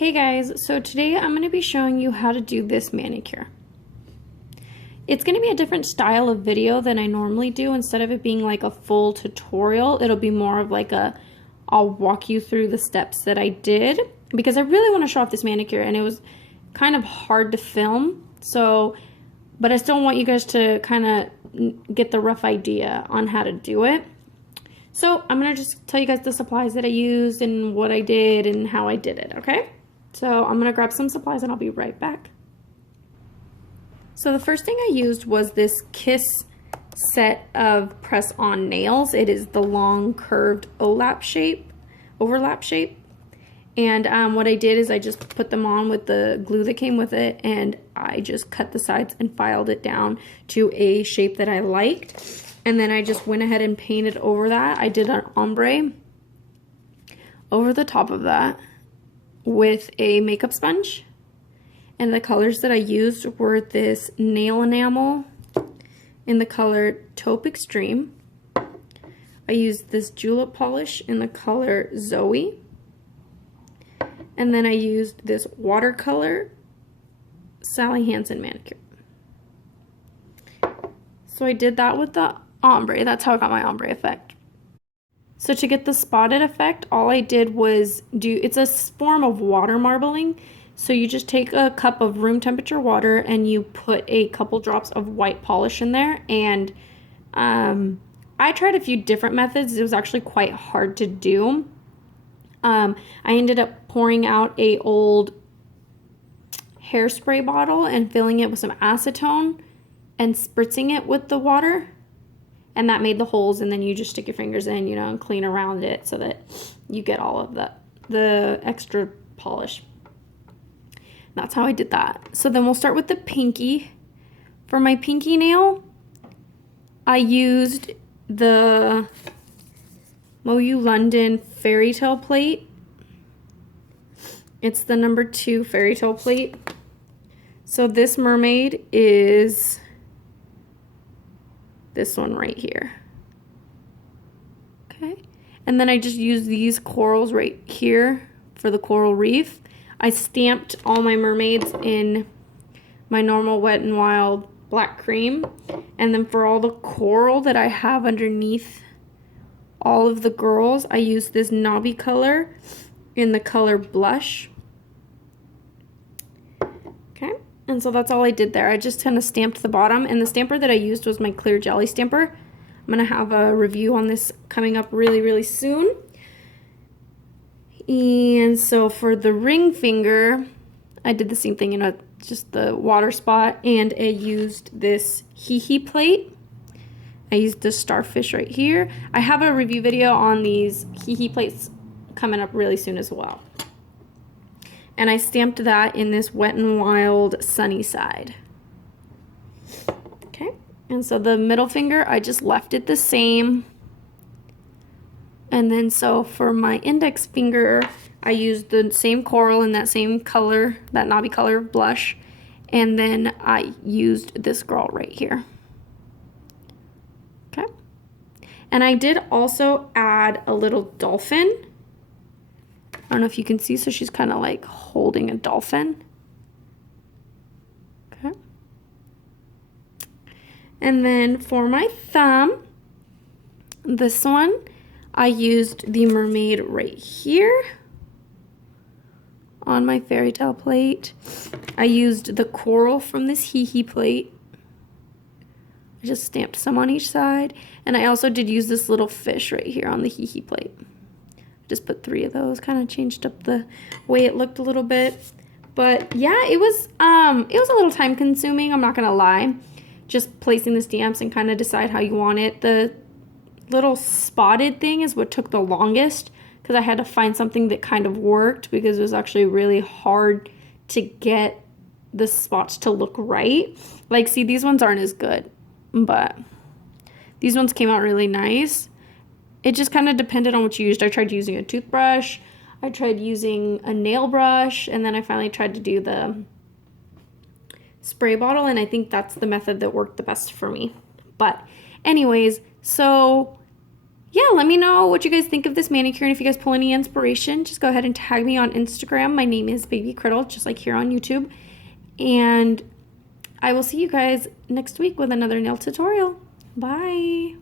Hey guys, so today I'm going to be showing you how to do this manicure. It's going to be a different style of video than I normally do. Instead of it being like a full tutorial, it'll be more of like I'll walk you through the steps that I did because I really want to show off this manicure and it was kind of hard to film. But I still want you guys to kind of get the rough idea on how to do it. So I'm going to just tell you guys the supplies that I used and what I did and how I did it, okay? So I'm going to grab some supplies and I'll be right back. So the first thing I used was this Kiss set of press-on nails. It is the long curved overlap shape. And what I did is I just put them on with the glue that came with it, and I just cut the sides and filed it down to a shape that I liked. And then I just went ahead and painted over that. I did an ombre over the top of that with a makeup sponge. And the colors that I used were this nail enamel in the color Taupe Extreme. I used this julep polish in the color Zoe. And then I used this watercolor Sally Hansen manicure. So I did that with the ombre. That's how I got my ombre effect. So to get the spotted effect, all I did was it's a form of water marbling. So you just take a cup of room temperature water and you put a couple drops of white polish in there. And I tried a few different methods. It was actually quite hard to do. I ended up pouring out a old hairspray bottle and filling it with some acetone and spritzing it with the water. And that made the holes, and then you just stick your fingers in, and clean around it so that you get all of the extra polish. That's how I did that. So then we'll start with the pinky. For my pinky nail, I used the Moyu London fairy tale plate. It's the number 2 fairy tale plate. So this mermaid is this one right here. Okay. And then I just used these corals right here for the coral reef. I stamped all my mermaids in my normal Wet n Wild black cream. And then for all the coral that I have underneath all of the girls, I used this knobby color in the color Blush. Okay. And so that's all I did there. I just kind of stamped the bottom, and the stamper that I used was my clear jelly stamper. I'm going to have a review on this coming up really, really soon. And so for the ring finger, I did the same thing, just the water spot, and I used this hee plate. I used this starfish right here. I have a review video on these hee plates coming up really soon as well. And I stamped that in this Wet n Wild Sunny Side. Okay, and so the middle finger, I just left it the same. And then so for my index finger, I used the same coral in that same color, that knobby color Blush. And then I used this girl right here. Okay. And I did also add a little dolphin. I don't know if you can see, so she's kind of like holding a dolphin. Okay. And then for my thumb, this one, I used the mermaid right here on my fairy tale plate. I used the coral from this hee plate. I just stamped some on each side. And I also did use this little fish right here on the hee plate. Just put 3 of those, kind of changed up the way it looked a little bit. But yeah, it was a little time consuming, I'm not gonna lie. Just placing the stamps and kind of decide how you want it. The little spotted thing is what took the longest because I had to find something that kind of worked, because it was actually really hard to get the spots to look right. Like, see, these ones aren't as good, but these ones came out really nice. It just kind of depended on what you used. I tried using a toothbrush, I tried using a nail brush, and then I finally tried to do the spray bottle, and I think that's the method that worked the best for me. But anyways, so yeah, let me know what you guys think of this manicure, and if you guys pull any inspiration, just go ahead and tag me on Instagram. My name is Baby Criddle, just like here on YouTube. And I will see you guys next week with another nail tutorial. Bye.